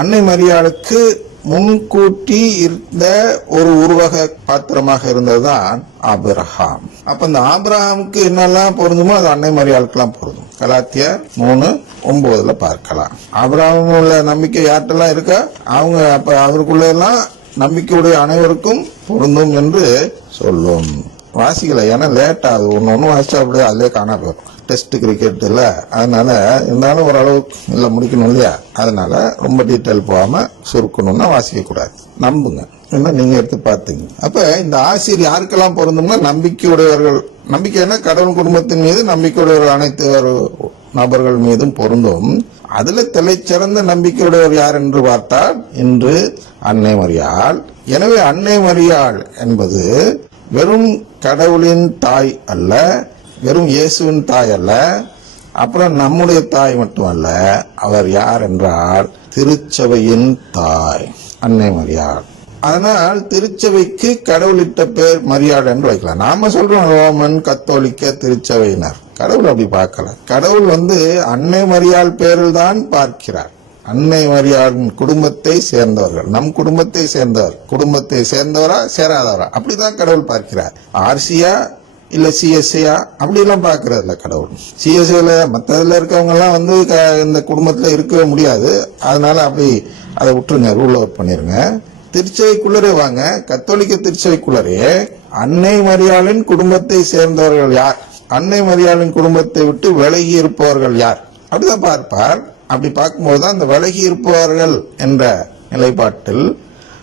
அன்னை மரியாளுக்கு முன்கூட்டி இருந்த ஒரு உருவக பாத்திரமாக இருந்ததுதான் ஆபிரஹாம் அப்ப இந்த ஆபிரகாமுக்கு என்னெல்லாம் பொருந்துமோ அது அன்னை மரியாளுக்கெல்லாம் பொருந்தும். கலாத்தியர் மூணு ஒன்பதுல பார்க்கலாம். ஆபிரஹாம் உள்ள நம்பிக்கை யார்கிட்டலாம் இருக்கா? அவங்க அப்ப அவருக்குள்ள எல்லாம் நம்பிக்கையுடைய அனைவருக்கும் பொருந்தும் என்று சொல்லும். வாசிக்கல ஏன்னா லேட் ஆகுது ஒன்னு ஒன்று வாசிச்சா அப்படியே அதிலே காணா போயிடும். டெஸ்ட் கிரிக்கெட் இல்லை. அதனால இருந்தாலும் ஓரளவுக்கு இல்லை முடிக்கணும் இல்லையா? அதனால ரொம்ப டீட்டெயில் போகாமல் சுருக்கணும்னா வாசிக்கக்கூடாது நம்புங்க. என்ன நீங்கள் எடுத்து பார்த்துங்க அப்போ இந்த ஆசிரியர் யாருக்கெல்லாம் பிறந்தோம்னா நம்பிக்கையுடையவர்கள். நம்பிக்கைன்னா கடவுள் குடும்பத்தின் மீது நம்பிக்கையுடையவர்கள் அனைத்து நபர்கள் மீதும் பொருந்தும். அதுல தலைச்சிறந்த நம்பிக்கையுடையவர் யார் என்று பார்த்தால் இன்று அன்னை மரியாள். எனவே அன்னை மரியாள் என்பது வெறும் கடவுளின் தாய் அல்ல வெறும் இயேசுவின் தாய் அல்ல அப்புறம் நம்முடைய தாய் மட்டுமல்ல அவர் யார் என்றால் திருச்சபையின் தாய் அன்னை மரியாள் அதனால் திருச்சபைக்கு கடவுளிட்ட பேர் மரியாள் என்று வைக்கலாம். நாம சொல்றோம் ரோமன் கத்தோலிக்க திருச்சபையினர். கடவுள் அப்படி பார்க்கல. கடவுள் வந்து அன்னை மரியாள் பேரில் தான் பார்க்கிறார். அன்னை மரியாளின் குடும்பத்தை சேர்ந்தவர்கள். நம் குடும்பத்தை சேர்ந்தவர். குடும்பத்தை சேர்ந்தவரா சேராதவரா? அப்படிதான் கடவுள் பார்க்கிறார். ஆர்சியா இல்ல சிஎஸ்சியா அப்படி எல்லாம் பாக்குறது இல்ல கடவுள். சிஎஸ்சியில் மத்ததுல இருக்கவங்க எல்லாம் வந்து க- இந்த குடும்பத்துல இருக்கவே முடியாது. அதனால அப்படி அதை விட்டுருங்க ரூல் அவுட் பண்ணிருங்க. திருச்சபைக்குள்ளரே வாங்க. கத்தோலிக்க திருச்சபைக்குள்ளரே அன்னை மரியாளின் குடும்பத்தை சேர்ந்தவர்கள் யார்? அன்னை மரியாளின் குடும்பத்தை விட்டு விலகி இருப்பவர்கள் யார்? அப்படிதான் பார்ப்பார். அப்படி பார்க்கும்போது தான் அந்த விலகி இருப்பவர்கள் என்ற நிலைப்பாட்டில்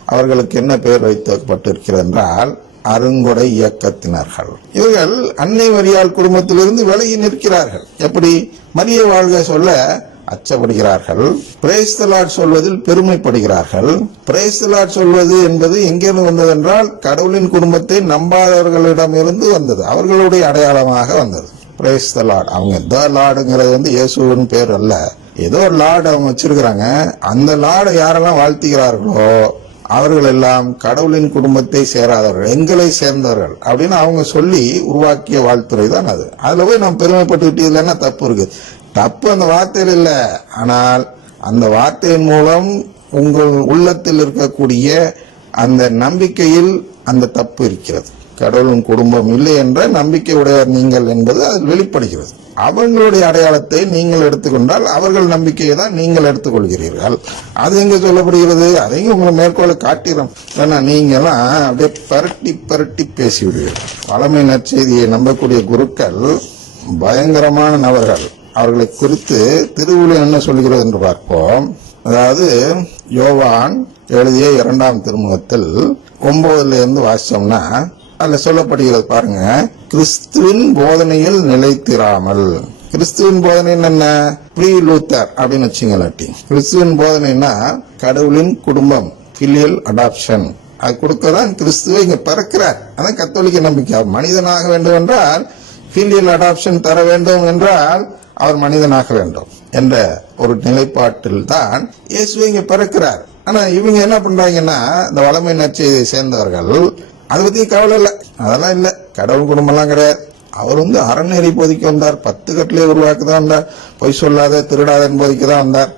அவர்களுக்கு என்ன பெயர் வைக்கப்பட்டிருக்கிறது என்றால் அருங்கொடை இயக்கத்தினர்கள். இவர்கள் அன்னை மரியாள் குடும்பத்திலிருந்து விலகி நிற்கிறார்கள். எப்படி? மரிய வாழ்க சொல்ல அச்சப்படுகிறார்கள். பிரேஸ்தலாட் சொல்வதில் பெருமைப்படுகிறார்கள். பிரேஸ்தலாட் சொல்வது என்பது எங்கிருந்து வந்தது என்றால் கடவுளின் குடும்பத்தை நம்பாதவர்களிடமிருந்து வந்தது. அவர்களுடைய அடையாளமாக வந்தது. பிரேஸ் அவங்க த லார்டுங்கிறது வந்து இயேசுவின் பேர் அல்ல. ஏதோ லார்டு அவங்க வச்சிருக்கிறாங்க. அந்த லார்டை யாரெல்லாம் வாழ்த்துகிறார்களோ அவர்கள் எல்லாம் கடவுளின் குடும்பத்தை சேராதவர்கள் எங்களை சேர்ந்தவர்கள் அப்படின்னு அவங்க சொல்லி உருவாக்கிய வாழ்த்துறை தான் அது. அதுல போய் நம்ம பெருமைப்பட்டுக்கிட்டு இல்லைன்னா தப்பு இருக்கு. தப்பு அந்த வார்த்தையில் இல்லை. ஆனால் அந்த வார்த்தையின் மூலம் உங்கள் உள்ளத்தில் இருக்கக்கூடிய அந்த நம்பிக்கையில் அந்த தப்பு இருக்கிறது. கடவுளும் குடும்பம் இல்லை என்ற நம்பிக்கை உடையவர் நீங்கள் என்பது அதில் வெளிப்படுகிறது. அவங்களுடைய அடையாளத்தை நீங்கள் எடுத்துக்கொண்டால் அவர்கள் நம்பிக்கையை தான் நீங்கள் எடுத்துக்கொள்கிறீர்கள். அது எங்க சொல்லப்படுகிறது? அதையும் உங்களை மேற்கோளை காட்டிடும் ஏன்னா நீங்கெல்லாம் அப்படியே பரட்டி பரட்டி பேசிவிடுவீர்கள். பழமை நற்செய்தியை நம்பக்கூடிய குருக்கள் பயங்கரமான நபர்கள். அவர்களை குறித்து திருவுளம் என்ன சொல்கிறது என்று பார்ப்போம். அதாவது யோவான் எழுதிய இரண்டாம் திருமுகத்தில் ஒன்பதுல இருந்து வாசிச்சோம்னா அதுல சொல்லப்படுகிறது பாருங்க. கிறிஸ்துவின் போதனையில் நிலைத்திராமல். கிறிஸ்துவின் போதனை என்ன ப்ரீ லூத்தர் அப்படின்னு வச்சுங்களாட்டி கிறிஸ்துவின் போதனைனா கடவுளின் குடும்பம் பிலியல் அடாப்ஷன் அது கொடுக்கதான் கிறிஸ்துவை இங்க பிறக்கிறார். அதான் கத்தோலிக்க நம்பிக்கை. அவர் மனிதனாக வேண்டும் என்றால் பிலியல் அடாப்ஷன் தர வேண்டும் என்றால் அவர் மனிதனாக வேண்டும் என்ற ஒரு நிலைப்பாட்டில் தான் இயேசுவை இங்க பிறக்கிறார். ஆனா இவங்க என்ன பண்றாங்கன்னா இந்த வளமை நற்செய்தியை சேர்ந்தவர்கள் அதை பற்றி கவலை இல்லை. அதெல்லாம் இல்லை. கடவுள் குடும்பம்லாம் கிடையாது. அவர் வந்து அறநெறி போதிக்க வந்தார். பத்து கட்டிலே உருவாக்க தான் வந்தார். பொய் சொல்லாத திருடாத என்பதிக்கு தான் வந்தார்.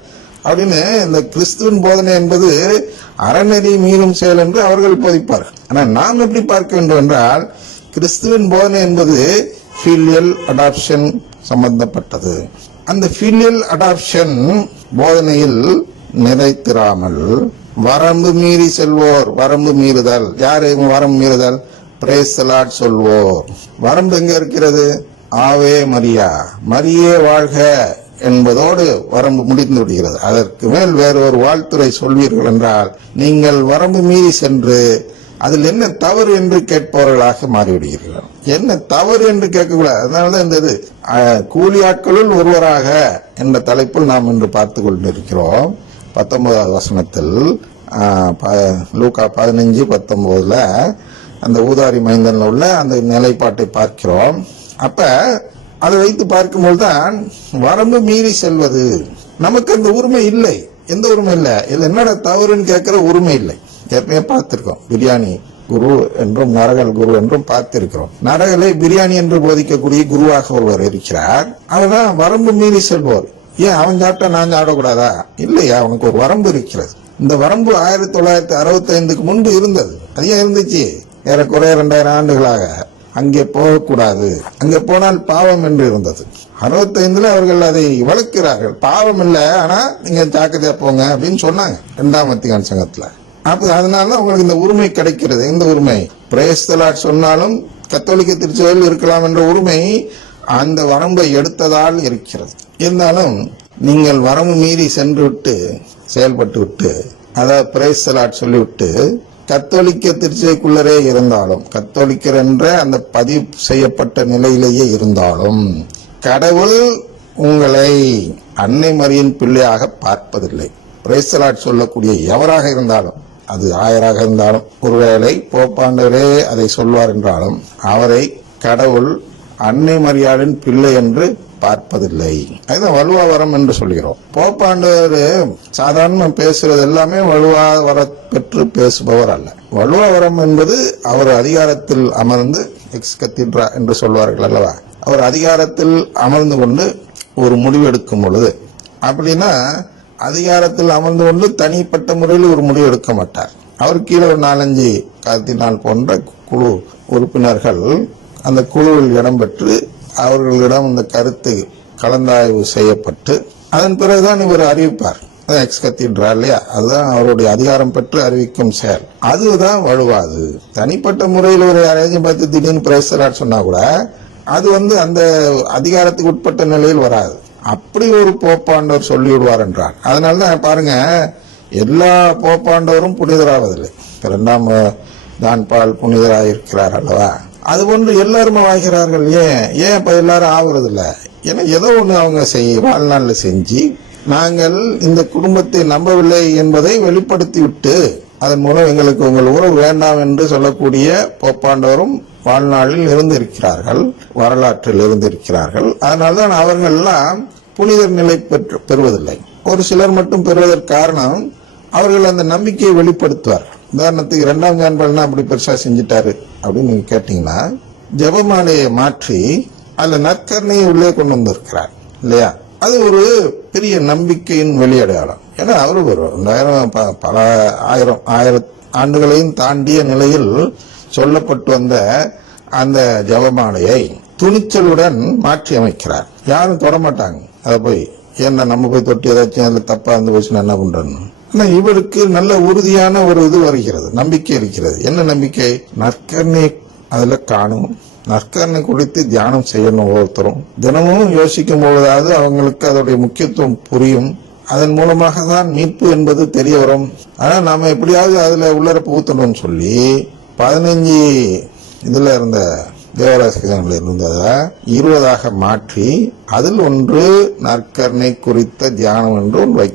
அப்படின்னு இந்த கிறிஸ்துவின் போதனை என்பது அறநெறி மீறும் செயல் என்று அவர்கள் போதிப்பார் ஆனால் நாம் எப்படி பார்க்க வேண்டும் என்றால் கிறிஸ்துவின் போதனை என்பது ஃபீலியல் அடாப்ஷன் சம்பந்தப்பட்டது. அந்த ஃபீலியல் அடாப்ஷன் போதனையில் நிறைத்திராமல் வரம்பு மீறி செல்வோர் வரம்பு மீறுதல். யாரு வரம்பு மீறுதல்? பிரேசலாட் சொல்வோர். வரம்பு எங்க இருக்கிறது? ஆவே மரியா. மரியே வாழ்க என்பதோடு வரம்பு முடிந்து விடுகிறது. அதற்கு மேல் வேறு ஒரு வாழ்த்துறை சொல்வீர்கள் என்றால் நீங்கள் வரம்பு மீறி சென்று அதில் என்ன தவறு என்று கேட்பவர்களாக மாறிவிடுகிறீர்கள். என்ன தவறு என்று கேட்கக்கூடாது. அதனாலதான் இந்த இது கூலி ஆட்களுள் ஒருவராக என்ற தலைப்பில் நாம் இன்று பார்த்து கொண்டிருக்கிறோம். பத்தொன்பதாவது வசனத்தில் ப- லூக்கா பதினஞ்சு பத்தொன்பதுல அந்த ஊதாரி மைந்தனில் உள்ள அந்த நிலைப்பாட்டை பார்க்கிறோம். அப்ப அதை வைத்து பார்க்கும்போது தான் வரம்பு மீறி செல்வது. நமக்கு அந்த உரிமை இல்லை. எந்த உரிமை இல்லை? இது என்னடா தவறுன்னு கேட்கிற உரிமை இல்லை. ஏற்கனவே பார்த்திருக்கோம். பிரியாணி குரு என்றும் நரகல் குரு என்றும் பார்த்திருக்கிறோம். நரகலை பிரியாணி என்று போதிக்கக்கூடிய குருவாக ஒருவர் இருக்கிறார். அவர்தான் வரம்பு மீறி செல்வோர் ஏன் அவன் சாப்பிட்டா நான் சாப்பிடக்கூடாதா? இல்லையா அவனுக்கு ஒரு வரம்பு இருக்கிறது. இந்த வரம்பு ஆயிரத்தி தொள்ளாயிரத்தி அறுபத்தி ஐந்துக்கு முன்பு இருந்தது. அது ஏன் இருந்துச்சு ஏறக்குறைய ரெண்டாயிரம் ஆண்டுகளாக. அங்கே போகக்கூடாது. அங்கே போனால் பாவம் என்று இருந்தது. அறுபத்தைந்துல அவர்கள் அதை வளர்க்கிறார்கள். பாவம் இல்லை ஆனால் நீங்க ஜாக்கிரதையா போங்க அப்படின்னு சொன்னாங்க ரெண்டாம் வத்திகான் சங்கத்துல. அப்போ அதனால உங்களுக்கு இந்த உரிமை கிடைக்கிறது. இந்த உரிமை? பிரேஸ்தலாட் சொன்னாலும் கத்தோலிக்க திருச்சபையில் இருக்கலாம் என்ற உரிமை அந்த வரம்பை எடுத்ததால் இருக்கிறது. இருந்தாலும் நீங்கள் வரம்பு மீறி சென்று விட்டு செயல்பட்டு விட்டு அதாவது பிரேஸ்தலாட் சொல்லிவிட்டு கத்தோலிக்க திருச்சபைக்குள்ளரே இருந்தாலும் கத்தோலிக்கர் என்ற அந்த பதிவு செய்யப்பட்ட நிலையிலேயே இருந்தாலும் கடவுள் உங்களை அன்னை மரியின் பிள்ளையாக பார்ப்பதில்லை. பிரேசலாட் சொல்லக்கூடிய எவராக இருந்தாலும் அது ஆயராக இருந்தாலும் ஒருவேளை போப்பாண்டவரே அதை சொல்வார் என்றாலும் அவரை கடவுள் அன்னை மரியாளின் பிள்ளை என்று பார்ப்பதில்லை. அதுதான் வலுவா வரம் என்று சொல்கிறோம். போப்பாண்டவர் சாதாரண பேசுறது எல்லாமே வலுவா வர பெற்று பேசுபவர் அல்ல. வலுவா வரம் என்பது அவர் அதிகாரத்தில் அமர்ந்து எக்ஸ் கத்திட்ரா என்று சொல்வார்கள் அல்லவா? அவர் அதிகாரத்தில் அமர்ந்து கொண்டு ஒரு முடிவு எடுக்கும் பொழுது. அப்படின்னா அதிகாரத்தில் அமர்ந்து கொண்டு தனிப்பட்ட முறையில் ஒரு முடிவு எடுக்க மாட்டார். அவர் கீழே ஒரு நாலஞ்சு கத்தினால் போன்ற குழு உறுப்பினர்கள் அந்த குழுவில் இடம்பெற்று அவர்களிடம் இந்த கருத்து கலந்தாய்வு செய்யப்பட்டு அதன் பிறகுதான் இவர் அறிவிப்பார். எக்ஸ் கத்திட்ரா இல்லையா? அதுதான் அவருடைய அதிகாரம் பெற்று அறிவிக்கும் செயல். அதுதான் வலுவாது. தனிப்பட்ட முறையில் ஒரு யாரையும் பார்த்து திடீர்னு பிரேசலாட் சொன்னா கூட அது வந்து அந்த அதிகாரத்துக்கு உட்பட்ட நிலையில் வராது. அப்படி ஒரு போப்பாண்டவர் சொல்லிவிடுவார் என்றார். அதனால தான் பாருங்க எல்லா போப்பாண்டவரும் புனிதராவதில்லை. இப்ப இரண்டாம் தான் பால் புனிதராயிருக்கிறார் அல்லவா? அது ஒன்று எல்லாருமே வாங்கிறார்கள் ஏன்? ஏன் இப்போ எல்லாரும் ஆகுறது இல்லை ஏன்னா ஏதோ ஒன்று அவங்க செய் வாழ்நாளில் செஞ்சு நாங்கள் இந்த குடும்பத்தை நம்பவில்லை என்பதை வெளிப்படுத்தி விட்டு அதன் மூலம் எங்களுக்கு உங்கள் உறவு வேண்டாம் என்று சொல்லக்கூடிய போப்பாண்டவரும் வாழ்நாளில் இருந்திருக்கிறார்கள் வரலாற்றில் இருந்திருக்கிறார்கள். அதனால்தான் அவர்கள்லாம் புனிதர் நிலை பெற்று பெறுவதில்லை. ஒரு சிலர் மட்டும் பெறுவதற்கு காரணம் அவர்கள் அந்த நம்பிக்கையை வெளிப்படுத்துவார் உதாரணத்துக்கு இரண்டாம் ஜான்பால்னா அப்படி பெருசா செஞ்சிட்டாரு அப்படின்னு நீங்க கேட்டீங்கன்னா ஜபமாலையை மாற்றி அதுல நற்கரணையை உள்ளே கொண்டு வந்திருக்கிறார் இல்லையா? அது ஒரு பெரிய நம்பிக்கையின் வெளியடையாளம் ஏன்னா அவரு ஒரு ரெண்டாயிரம் ப- பல ஆயிரம் ஆயிரம் ஆண்டுகளையும் தாண்டிய நிலையில் சொல்லப்பட்டு வந்த அந்த ஜபமாலையை துணிச்சலுடன் மாற்றி அமைக்கிறார் யாரும் தொடமாட்டாங்க. அதை போய் ஏன்னா நம்ம போய் தொட்டி ஏதாச்சும் அதில் தப்பா இருந்து போச்சுன்னா என்ன பண்றோன்னு ஆனா இவருக்கு நல்ல உறுதியான ஒரு இது வருகிறது நம்பிக்கை இருக்கிறது. என்ன நம்பிக்கை? நற்கர்ணை அதுல காணும். நற்கரணை குறித்து தியானம் செய்யணும் ஒவ்வொருத்தரும். தினமும் யோசிக்கும் பொழுதாவது அவங்களுக்கு அதோடைய முக்கியத்துவம் புரியும். அதன் மூலமாக தான் மீட்பு என்பது தெரிய வரும். ஆனா நாம எப்படியாவது அதுல உள்ளர புகுத்தணும்னு சொல்லி பதினஞ்சு இதுல இருந்த தேவராசிகள் இருந்ததை இருபதாக மாற்றி அதில் ஒன்று நற்கரணை குறித்த தியானம் என்று ஒன்று வைக்க